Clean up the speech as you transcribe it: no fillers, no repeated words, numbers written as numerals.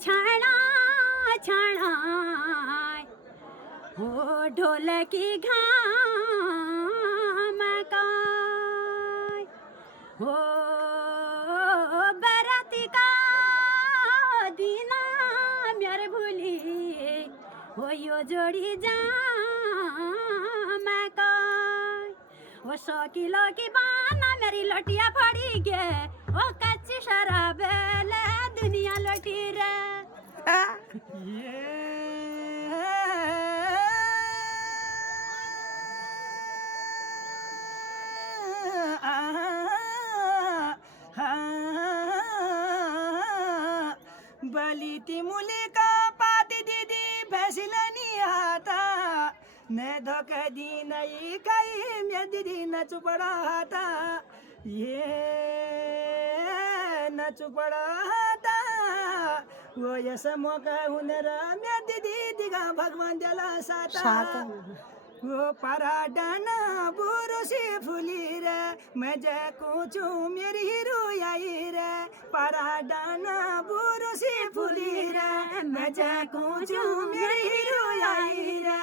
छाना छाना हो ढोलकी घाम का हो बराती का दीना मेरे भूली हो यो जोड़ी जाम का वो 100 किलो की बाना मेरी लोटिया फड़ी गे ओ कच्ची शराब ले दुनिया लोटी रे बली ती मुली का पाती दीदी फैसलनी आता न धोखा दी नहीं काही मे दीदी न चुपड़ा आता ये न चुपड़ा आता वो यस मौका हुनर मे दीदी दिगा भगवान दिला साता वो पराडाना बुरुसी फुली रे मैं जे कुछू मेरी हीरो आई रे पराडाना बुरुसी फुली रे मैं जे कुछू मेरी हीरो आई रे